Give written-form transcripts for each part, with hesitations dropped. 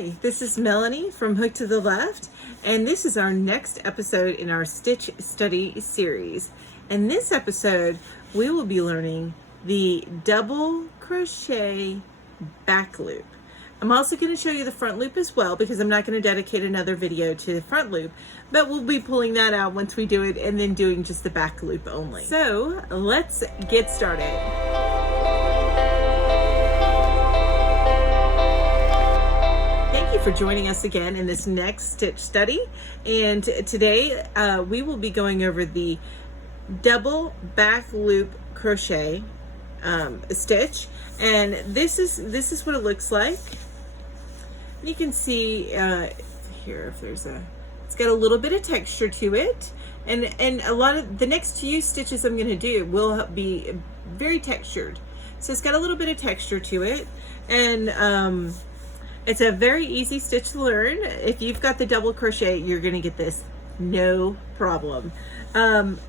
Hi, this is Melanie from Hook to the Left, and this is our next episode in our Stitch Study series. In this episode, we will be learning the double crochet back loop. I'm also going to show you the front loop as well because I'm not going to dedicate another video to the front loop, but we'll be pulling that out once we do it and then doing just the back loop only. So let's get started. Thank you for joining us again in this next stitch study, and today we will be going over the double back loop crochet stitch, and this is what it looks like. You can see here if there's it's got a little bit of texture to it, and a lot of the next few stitches I'm going to do will be very textured, so it's got a little bit of texture to it, and it's a very easy stitch to learn. If you've got the double crochet, you're going to get this no problem.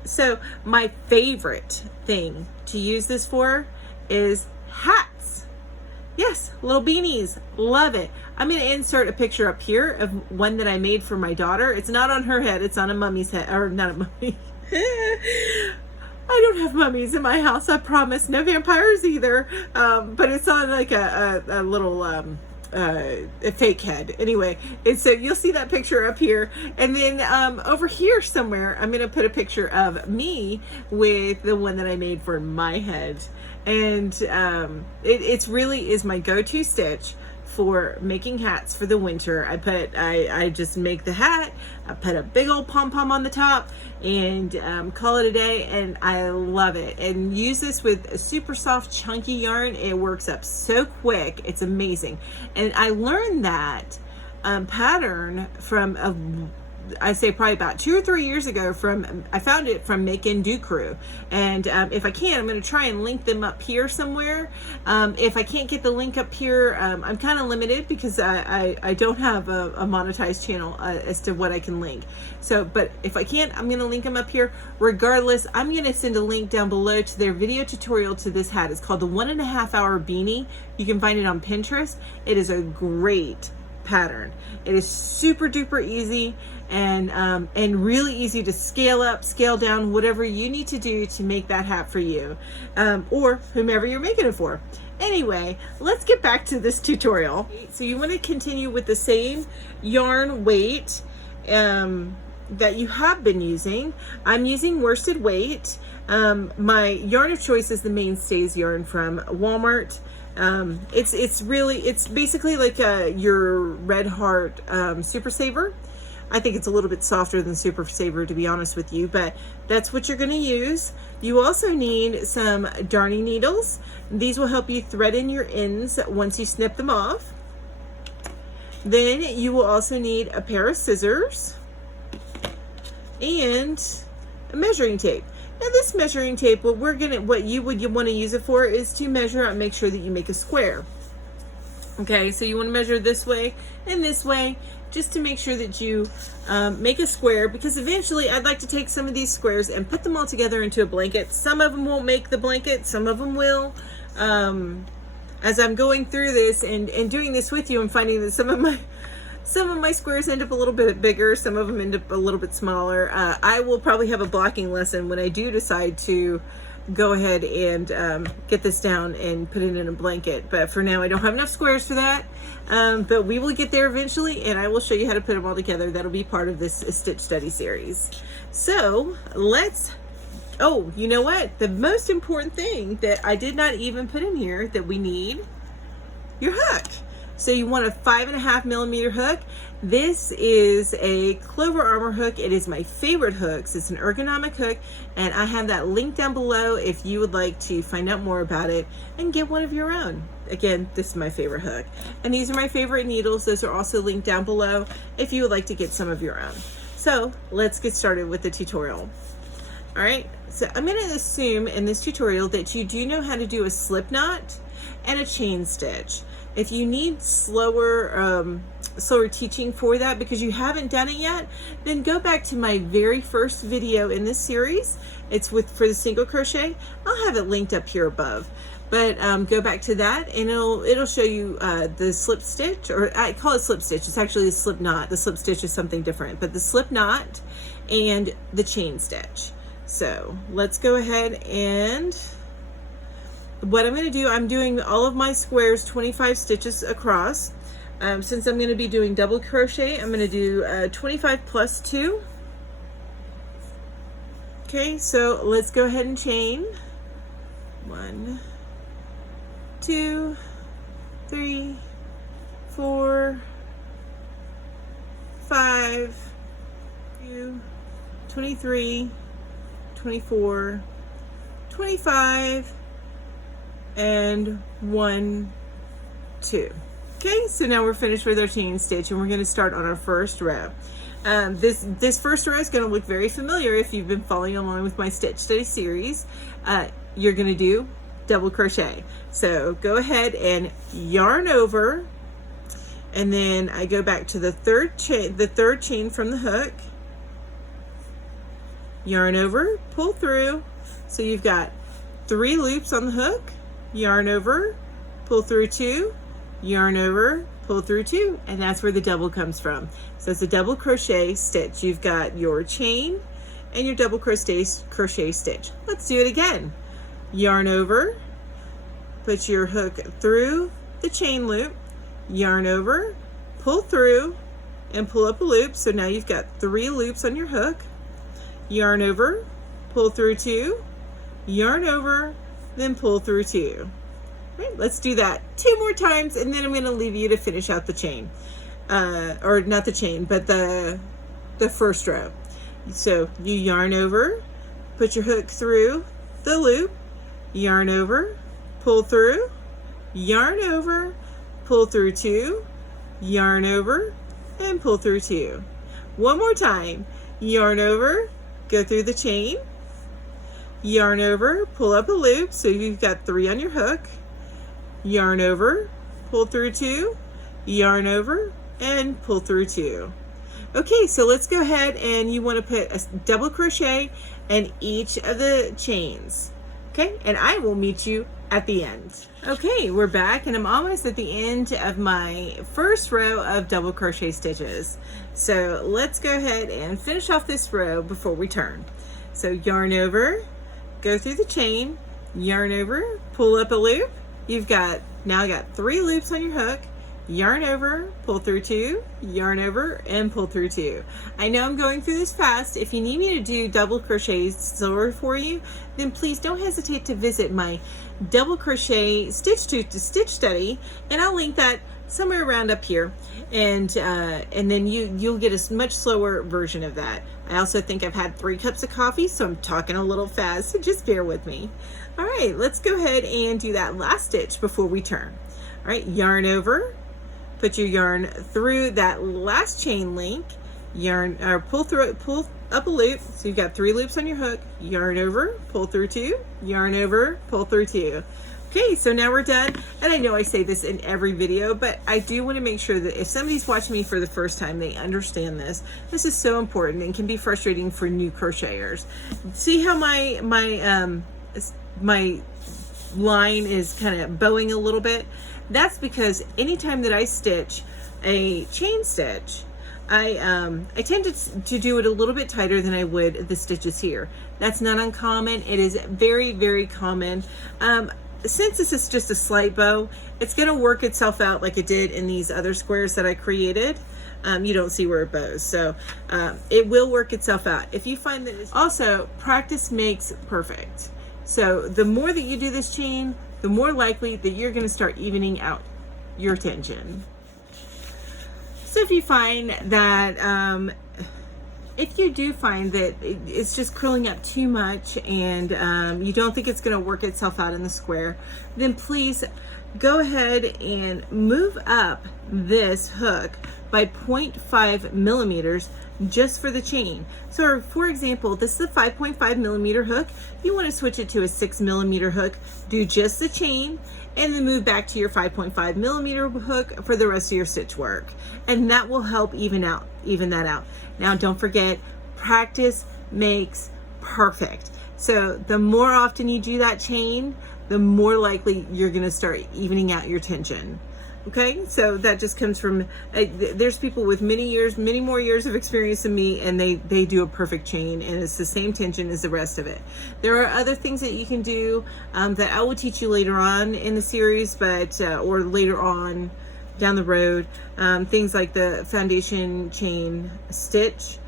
So my favorite thing to use this for is hats. Yes, little beanies. Love it. I'm going to insert a picture up here of one that I made for my daughter. It's not on her head. It's on a mummy's head. Or not a mummy. I don't have mummies in my house, I promise. No vampires either. But it's on like a little... a fake head. Anyway, and so you'll see that picture up here, and then over here somewhere I'm going to put a picture of me with the one that I made for my head, and it's really is my go-to stitch for making hats for the winter. I just make the hat, I put a big old pom-pom on the top, and call it a day, and I love it. And use this with a super soft chunky yarn. It works up so quick, it's amazing. And I learned that pattern from I say probably about 2 or 3 years ago. I found it from Make and Do Crew, and if I can, I'm going to try and link them up here somewhere. If I can't get the link up here, I'm kind of limited because I don't have a monetized channel as to what I can link. So, but if I can't, I'm going to link them up here. Regardless, I'm going to send a link down below to their video tutorial to this hat. It's called the 1.5 hour beanie. You can find it on Pinterest. It is a great pattern. It is super duper easy, and really easy to scale up, scale down, whatever you need to do to make that hat for you, or whomever you're making it for. Anyway, let's get back to this tutorial. So you want to continue with the same yarn weight that you have been using. I'm using worsted weight. My yarn of choice is the Mainstays yarn from Walmart. It's basically like your Red Heart Super Saver. I think it's a little bit softer than Super Saver, to be honest with you, but that's what you're going to use. You also need some darning needles. These will help you thread in your ends once you snip them off. Then you will also need a pair of scissors and a measuring tape. Now this measuring tape, what you would want to use it for is to measure out and make sure that you make a square. Okay, so you want to measure this way and this way, just to make sure that you make a square, because eventually I'd like to take some of these squares and put them all together into a blanket. Some of them won't make the blanket, some of them will. As I'm going through this and doing this with you, I'm finding that some of my squares end up a little bit bigger, some of them end up a little bit smaller. I will probably have a blocking lesson when I do decide to go ahead and get this down and put it in a blanket, but for now I don't have enough squares for that, but we will get there eventually, and I will show you how to put them all together. That'll be part of this stitch study series. So oh, you know what, the most important thing that I did not even put in here that we need, your hook. So you want a 5.5 millimeter hook. This is a Clover Armor hook. It is my favorite hooks. It's an ergonomic hook, and I have that link down below if you would like to find out more about it and get one of your own. Again, this is my favorite hook. And these are my favorite needles. Those are also linked down below if you would like to get some of your own. So let's get started with the tutorial. All right, so I'm going to assume in this tutorial that you do know how to do a slip knot and a chain stitch. If you need slower teaching for that because you haven't done it yet, then go back to my very first video in this series. It's for the single crochet. I'll have it linked up here above. but go back to that and it'll show you the slip stitch, or I call it slip stitch. It's actually a slip knot. The slip stitch is something different, but the slip knot and the chain stitch. So let's go ahead, and what I'm going to do, I'm doing all of my squares 25 stitches across. Since I'm going to be doing double crochet, I'm going to do 25 plus 2. Okay, so let's go ahead and chain. 1, 2, 3, 4, 5, 23, 24, 25, and 1, 2. Okay, so now we're finished with our chain stitch, and we're going to start on our first row. This first row is going to look very familiar if you've been following along with my Stitch Study series. You're going to do double crochet. So go ahead and yarn over, and then I go back to the third chain from the hook, yarn over, pull through. So you've got 3 loops on the hook, yarn over, pull through 2, yarn over, pull through 2, and that's where the double comes from. So it's a double crochet stitch. You've got your chain and your double crochet stitch. Let's do it again. Yarn over, put your hook through the chain loop, yarn over, pull through, and pull up a loop. So now you've got 3 loops on your hook, yarn over, pull through 2, yarn over, then pull through 2. Right, let's do that 2 more times, and then I'm going to leave you to finish out the chain, or not the chain, but the first row. So you yarn over, put your hook through the loop, yarn over, pull through, yarn over, pull through 2, yarn over, and pull through 2. One more time. Yarn over, go through the chain, yarn over, pull up a loop, so you've got 3 on your hook, yarn over, pull through 2, yarn over, and pull through 2. Okay, so let's go ahead, and you want to put a double crochet in each of the chains. Okay, and I will meet you at the end. Okay, we're back, and I'm almost at the end of my first row of double crochet stitches. So let's go ahead and finish off this row before we turn. So yarn over, go through the chain, yarn over, pull up a loop. You've now got 3 loops on your hook, yarn over, pull through 2, yarn over, and pull through 2. I know I'm going through this fast. If you need me to do double crochets slower for you, then please don't hesitate to visit my double crochet stitch to stitch study, and I'll link that somewhere around up here, and then you'll get a much slower version of that. I also think I've had 3 cups of coffee, so I'm talking a little fast, so just bear with me. All right, let's go ahead and do that last stitch before we turn. All right, yarn over, put your yarn through that last chain link, pull up a loop. So you've got 3 loops on your hook, yarn over, pull through 2, yarn over, pull through 2. Okay, so now we're done. And I know I say this in every video, but I do want to make sure that if somebody's watching me for the first time, they understand this. This is so important and can be frustrating for new crocheters. See how my line is kind of bowing a little bit? That's because anytime that I stitch a chain stitch, I tend to do it a little bit tighter than I would the stitches here. That's not uncommon. It is very, very common. Since this is just a slight bow, it's going to work itself out like it did in these other squares that I created. You don't see where it bows, so it will work itself out. If you find that also, practice makes perfect. So the more that you do this chain, the more likely that you're going to start evening out your tension. So if you find that if you do find that it's just curling up too much and you don't think it's going to work itself out in the square, then please go ahead and move up this hook by 0.5 millimeters just for the chain. So for example, this is a 5.5 millimeter hook. You want to switch it to a 6 millimeter hook, do just the chain, and then move back to your 5.5 millimeter hook for the rest of your stitch work. And that will help even that out. Now don't forget, practice makes perfect. So the more often you do that chain, the more likely you're going to start evening out your tension. Okay, so that just comes from, there's people with many more years of experience than me, and they do a perfect chain, and it's the same tension as the rest of it. There are other things that you can do that I will teach you later on in the series, but or later on down the road, things like the foundation chain stitch,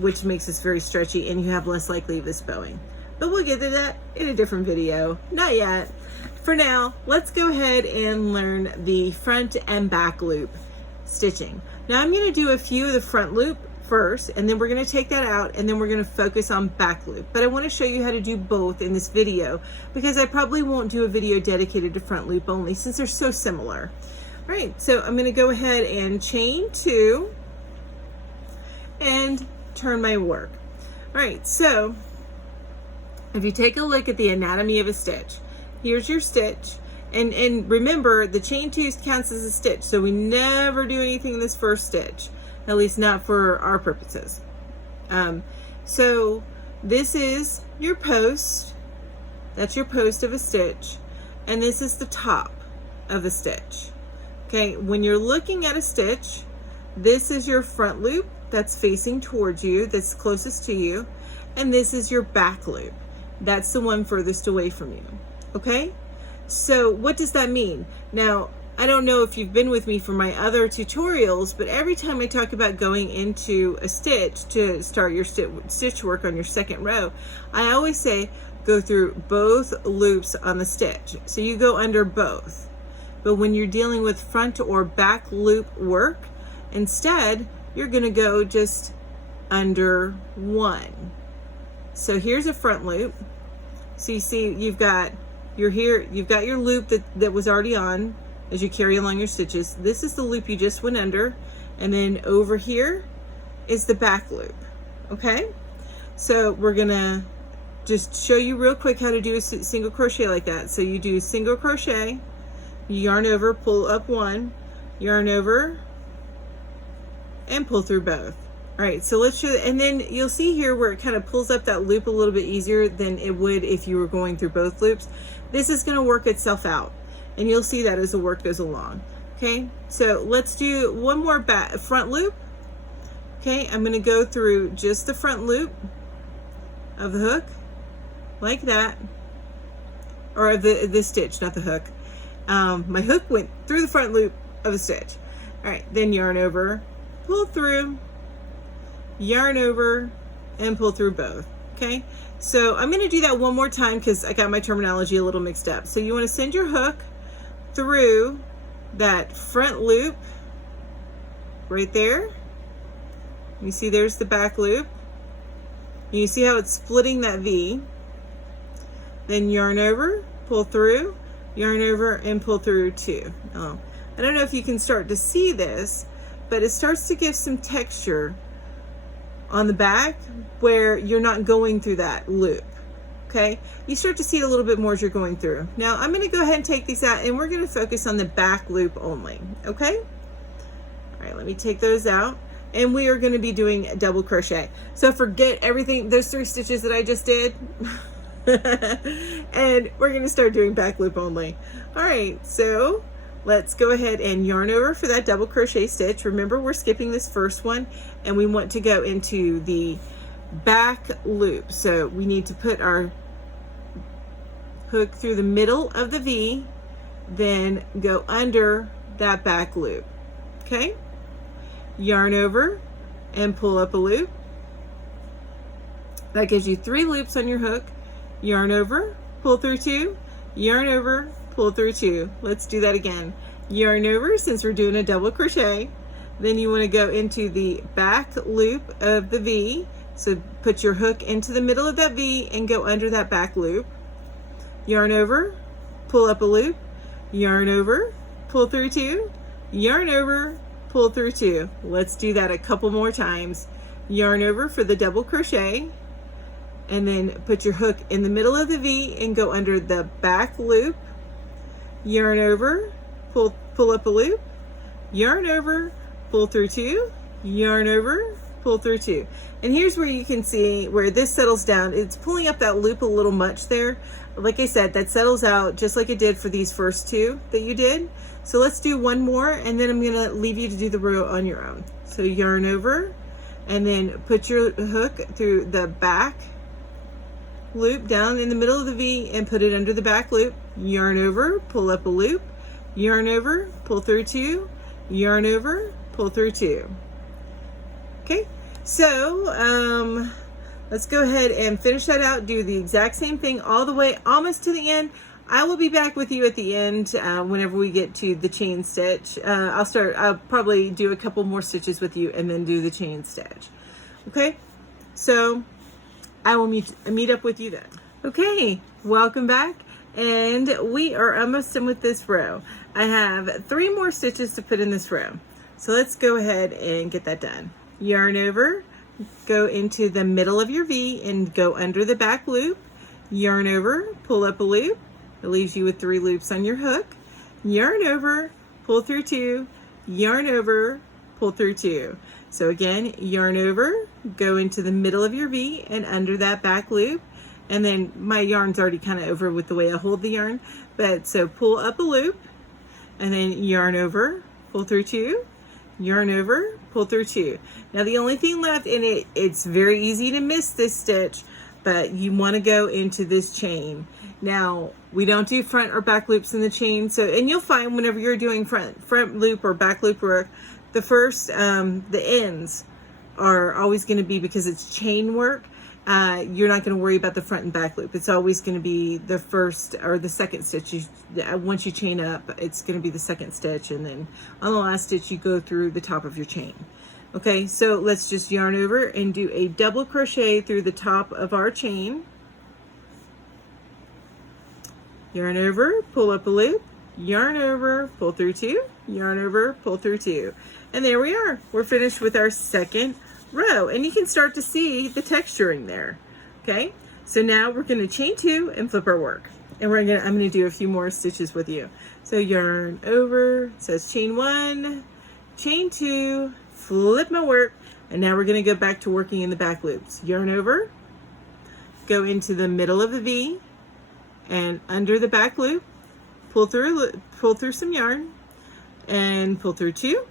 which makes this very stretchy, and you have less likely of this bowing. But we'll get to that in a different video. Not yet. For now, let's go ahead and learn the front and back loop stitching. Now I'm going to do a few of the front loop first, and then we're going to take that out, and then we're going to focus on back loop. But I want to show you how to do both in this video, because I probably won't do a video dedicated to front loop only, since they're so similar. All right, so I'm going to go ahead and chain 2 and turn my work. All right, so if you take a look at the anatomy of a stitch, here's your stitch, and remember the chain 2 counts as a stitch, so we never do anything in this first stitch, at least not for our purposes. So this is your post, that's your post of a stitch, and this is the top of the stitch. Okay, when you're looking at a stitch, this is your front loop that's facing towards you, that's closest to you, and this is your back loop. That's the one furthest away from you. Okay, so what does that mean? Now, I don't know if you've been with me for my other tutorials, but every time I talk about going into a stitch to start your stitch work on your second row, I always say go through both loops on the stitch. So you go under both. But when you're dealing with front or back loop work, instead, you're going to go just under one. So here's a front loop. So you see you've got your loop that was already on as you carry along your stitches. This is the loop you just went under, and then over here is the back loop. Okay, so we're gonna just show you real quick how to do a single crochet like that. So you do single crochet, yarn over, pull up one, yarn over, and pull through both. All right, so let's show, and then you'll see here where it kind of pulls up that loop a little bit easier than it would if you were going through both loops. This is going to work itself out, and you'll see that as the work goes along. Okay, so let's do one more front loop. Okay, I'm going to go through just the front loop of the hook, like that, or the stitch, not the hook. My hook went through the front loop of the stitch. All right, then yarn over, pull through, yarn over, and pull through both. Okay, so I'm going to do that one more time because I got my terminology a little mixed up. So you want to send your hook through that front loop right there. You see there's the back loop. You see how it's splitting that V. Then yarn over, pull through, yarn over, and pull through 2. Oh, I don't know if you can start to see this, but it starts to give some texture on the back where you're not going through that loop. Okay, you start to see it a little bit more as you're going through. Now I'm going to go ahead and take these out, and we're going to focus on the back loop only. Okay, all right, let me take those out, and we are going to be doing double crochet. So forget everything, those 3 stitches that I just did, and we're going to start doing back loop only. All right, so let's go ahead and yarn over for that double crochet stitch. Remember, we're skipping this first one, and we want to go into the back loop. So we need to put our hook through the middle of the V, then go under that back loop. Okay, yarn over and pull up a loop. That gives you 3 loops on your hook. Yarn over, pull through 2, yarn over, pull through 2. Let's do that again. Yarn over, since we're doing a double crochet. Then you want to go into the back loop of the V. So put your hook into the middle of that V and go under that back loop. Yarn over, pull up a loop, yarn over, pull through 2, yarn over, pull through 2. Let's do that a couple more times. Yarn over for the double crochet, and then put your hook in the middle of the V and go under the back loop. Yarn over, pull up a loop, yarn over, pull through 2, yarn over, pull through 2. And here's where you can see where this settles down. It's pulling up that loop a little much there. Like I said, that settles out just like it did for these first 2 that you did. So let's do one more, and then I'm gonna leave you to do the row on your own. So yarn over, and then put your hook through the back loop down in the middle of the V and put it under the back loop. Yarn over, pull up a loop, yarn over, pull through 2, yarn over, pull through 2. Okay, so let's go ahead and finish that out. Do the exact same thing all the way almost to the end. I will be back with you at the end whenever we get to the chain stitch. I'll probably do a couple more stitches with you and then do the chain stitch. Okay, so I will meet up with you then. Okay, welcome back, and we are almost done with this row. I have 3 more stitches to put in this row, so let's go ahead and get that done. Yarn over, go into the middle of your V and go under the back loop. Yarn over, pull up a loop. It leaves you with 3 loops on your hook. Yarn over, pull through 2, yarn over, pull through 2. So again, yarn over, go into the middle of your V and under that back loop. And then my yarn's already kind of over with the way I hold the yarn, but so pull up a loop and then yarn over, pull through 2, yarn over, pull through 2. Now the only thing left, and it's very easy to miss this stitch, but you want to go into this chain. Now we don't do front or back loops in the chain, so, and you'll find whenever you're doing front loop or back loop work, the first the ends are always going to be, because it's chain work, you're not going to worry about the front and back loop. It's always going to be the first or the second stitch. Once you chain up, it's going to be the second stitch, and then on the last stitch you go through the top of your chain. Okay, so let's just yarn over and do a double crochet through the top of our chain. Yarn over, pull up a loop, yarn over, pull through 2, yarn over, pull through 2. And there we are. We're finished with our second row, and you can start to see the texturing there. Okay, so now we're going to chain 2 and flip our work, and I'm going to do a few more stitches with you. So yarn over, it says chain 1, chain 2, flip my work, and now we're going to go back to working in the back loops. Yarn over, go into the middle of the V and under the back loop, pull through some yarn and pull through 2,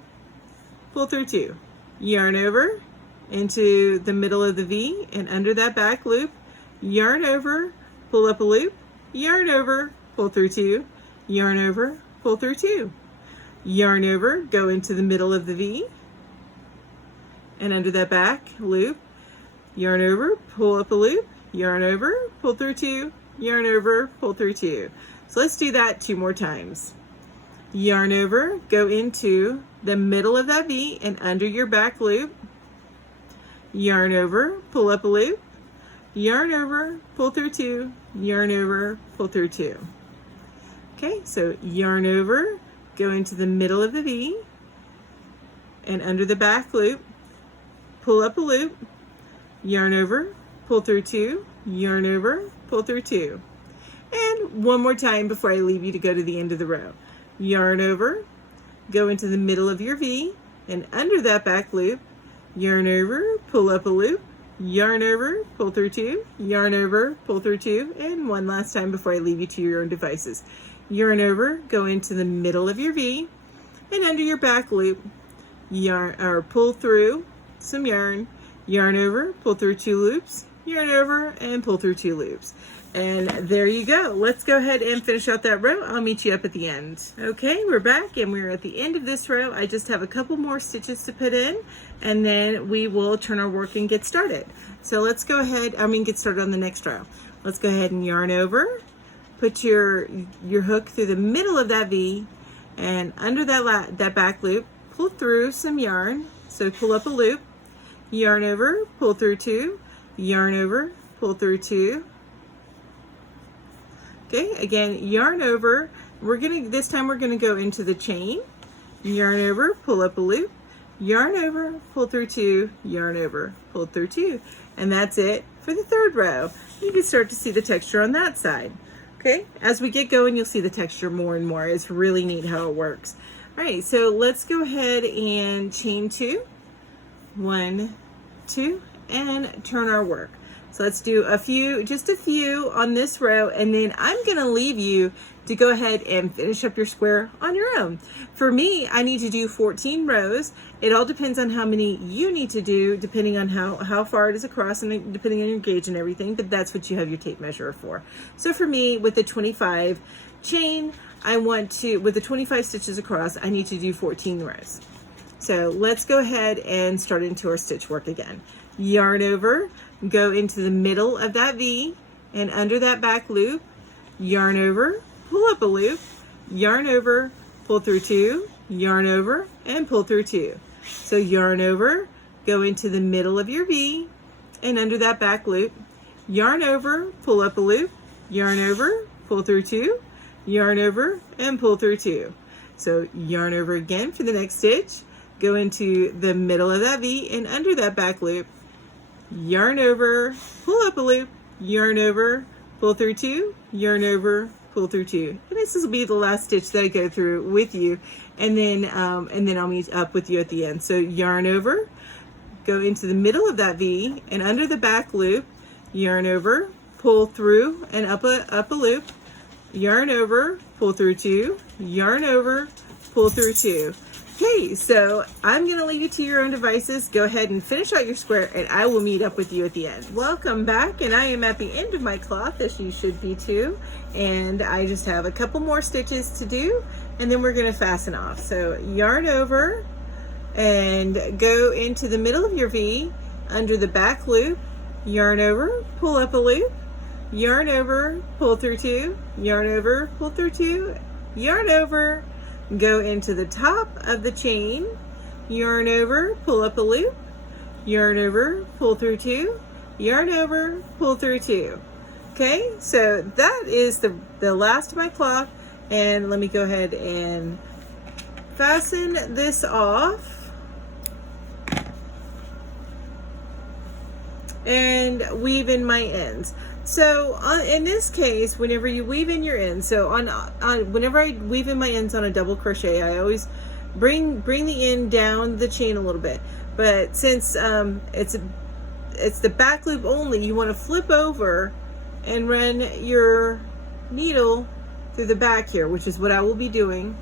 pull through 2, yarn over into the middle of the V and under that back loop, yarn over, pull up a loop, yarn over, pull through 2, yarn over, pull through 2, yarn over, go into the middle of the V and under that back loop, yarn over, pull up a loop, yarn over, pull through 2, yarn over, pull through 2. So let's do that 2 more times. Yarn over, go into the middle of that V and under your back loop, yarn over, pull up a loop, yarn over, pull through 2, yarn over, pull through 2. Okay, so yarn over, go into the middle of the V and under the back loop, pull up a loop, yarn over, pull through 2, yarn over, pull through 2. And one more time before I leave you to go to the end of the row. Yarn over, go into the middle of your V and under that back loop, yarn over, pull up a loop, yarn over, pull through 2, yarn over, pull through 2, and one last time before I leave you to your own devices. Yarn over, go into the middle of your V and under your back loop, yarn or pull through some yarn, yarn over, pull through 2 loops, yarn over, and pull through 2 loops. And there you go. Let's go ahead and finish out that row. I'll meet you up at the end. Okay, we're back and we're at the end of this row. I just have a couple more stitches to put in, and then we will turn our work and get started. So let's go ahead, get started on the next row. Let's go ahead and yarn over, put your hook through the middle of that V, and under that back loop, pull through some yarn. So pull up a loop, yarn over, pull through 2, yarn over, pull through 2. Okay, again, yarn over. This time we're gonna go into the chain, yarn over, pull up a loop, yarn over, pull through 2, yarn over, pull through 2. And that's it for the third row. You can start to see the texture on that side. Okay, as we get going, you'll see the texture more and more. It's really neat how it works. All right, so let's go ahead and chain 2, 1, 2, and turn our work. So let's do just a few on this row, and then I'm going to leave you to go ahead and finish up your square on your own. For me, I need to do 14 rows. It all depends on how many you need to do, depending on how far it is across and depending on your gauge and everything, but that's what you have your tape measure for. So for me, with the 25 chain, with the 25 stitches across, I need to do 14 rows. So let's go ahead and start into our stitch work again. Yarn over, go into the middle of that V and under that back loop, yarn over, pull up a loop, yarn over, pull through 2, yarn over, and pull through 2. So yarn over, go into the middle of your V and under that back loop, yarn over, pull up a loop, yarn over, pull through 2, yarn over, and pull through 2. So yarn over again for the next stitch, go into the middle of that V and under that back loop, yarn over, pull up a loop, yarn over, pull through 2, yarn over, pull through 2. And this will be the last stitch that I go through with you, and then I'll meet up with you at the end. So yarn over, go into the middle of that V and under the back loop, yarn over, pull through and up a loop, yarn over, pull through 2, yarn over, pull through 2. Okay, so I'm going to leave you to your own devices. Go ahead and finish out your square, and I will meet up with you at the end. Welcome back, and I am at the end of my cloth, as you should be too. And I just have a couple more stitches to do, and then we're going to fasten off. So yarn over and go into the middle of your V, under the back loop, yarn over, pull up a loop, yarn over, pull through 2, yarn over, pull through 2, yarn over, go into the top of the chain, yarn over, pull up a loop, yarn over, pull through 2, yarn over, pull through 2. Okay, so that is the last of my cloth, and let me go ahead and fasten this off and weave in my ends. So in this case, whenever you weave in your ends, so whenever I weave in my ends on a double crochet, I always bring the end down the chain a little bit. But since it's the back loop only, you want to flip over and run your needle through the back here, which is what I will be doing.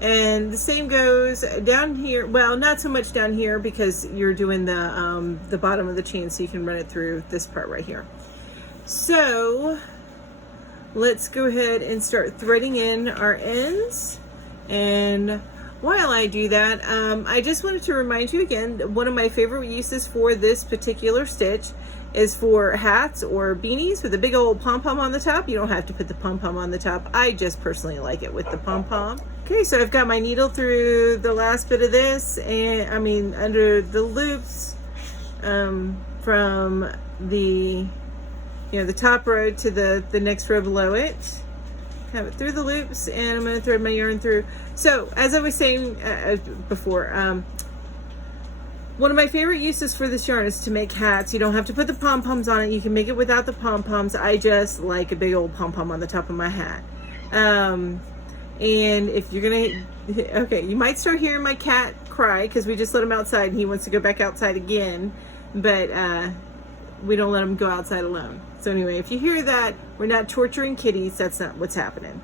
And the same goes down here. Well, not so much down here because you're doing the bottom of the chain, so you can run it through this part right here. So let's go ahead and start threading in our ends. And while I do that, I just wanted to remind you again, one of my favorite uses for this particular stitch is for hats or beanies with a big old pom-pom on the top. You don't have to put the pom-pom on the top. I just personally like it with the pom-pom. Okay, so I've got my needle through the last bit of this, and under the loops from the the top row to the next row below it. Have it through the loops, and I'm going to thread my yarn through. So as I was saying before, one of my favorite uses for this yarn is to make hats. You don't have to put the pom-poms on it. You can make it without the pom-poms. I just like a big old pom-pom on the top of my hat. And if you're gonna, okay, you might start hearing my cat cry because we just let him outside and he wants to go back outside again, but we don't let him go outside alone. So anyway, if you hear that, we're not torturing kitties. That's not what's happening.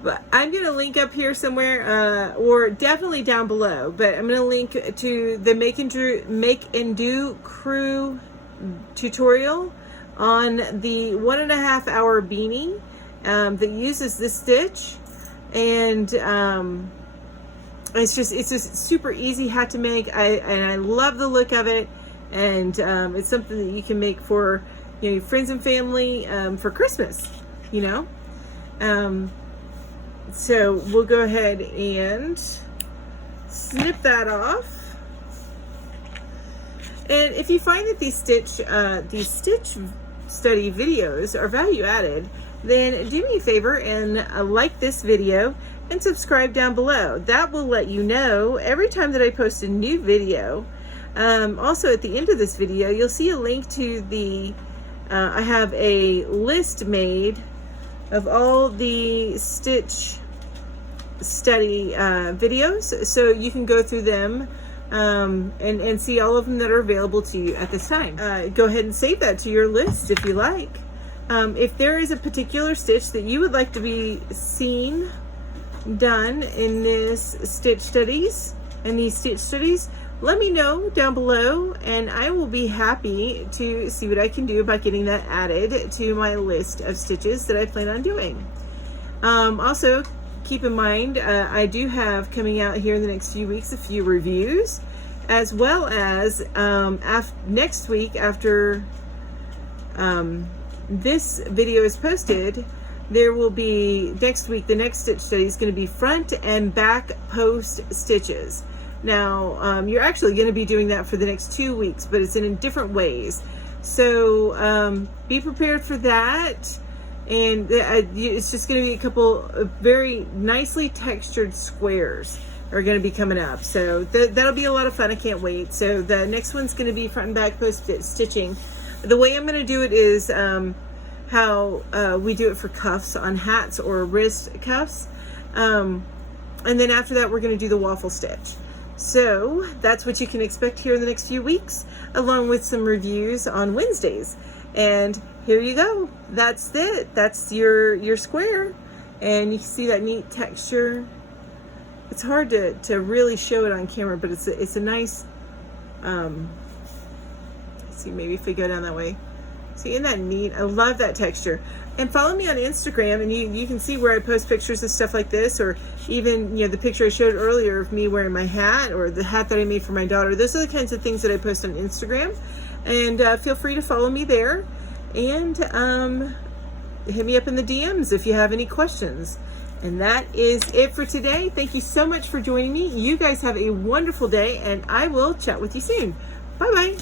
But I'm going to link up here somewhere, or definitely down below, but I'm going to link to the Make and Do Crew tutorial on the 1.5 hour beanie that uses this stitch. And it's just super easy hat to make. I love the look of it, and it's something that you can make for your friends and family for Christmas. So we'll go ahead and snip that off. And if you find that these stitch study videos are value added, then do me a favor and like this video and subscribe down below. That will let you know every time that I post a new video. Also at the end of this video, you'll see a link to the, I have a list made of all the stitch study videos, so you can go through them and see all of them that are available to you at this time. Go ahead and save that to your list if you like. If there is a particular stitch that you would like to be seen done in this stitch studies, let me know down below, and I will be happy to see what I can do about getting that added to my list of stitches that I plan on doing. Also, keep in mind, I do have coming out here in the next few weeks a few reviews, as well as next week, after this video is posted, there will be next week, the next stitch study is going to be front and back post stitches. Now, you're actually going to be doing that for the next 2 weeks, but it's in different ways. So be prepared for that. And it's just going to be a couple of very nicely textured squares are going to be coming up. So that'll be a lot of fun. I can't wait. So the next one's going to be front and back post stitching. The way I'm going to do it is how we do it for cuffs on hats or wrist cuffs. And then after that, we're going to do the waffle stitch. So that's what you can expect here in the next few weeks, along with some reviews on Wednesdays. And here you go. That's it. That's your square. And you can see that neat texture. It's hard to really show it on camera, but it's a nice, let's see, maybe if we go down that way. See, isn't that neat? I love that texture. And follow me on Instagram, and you can see where I post pictures of stuff like this, or even, the picture I showed earlier of me wearing my hat, or the hat that I made for my daughter. Those are the kinds of things that I post on Instagram. And feel free to follow me there. And hit me up in the DMs if you have any questions. And that is it for today. Thank you so much for joining me. You guys have a wonderful day, and I will chat with you soon. Bye-bye.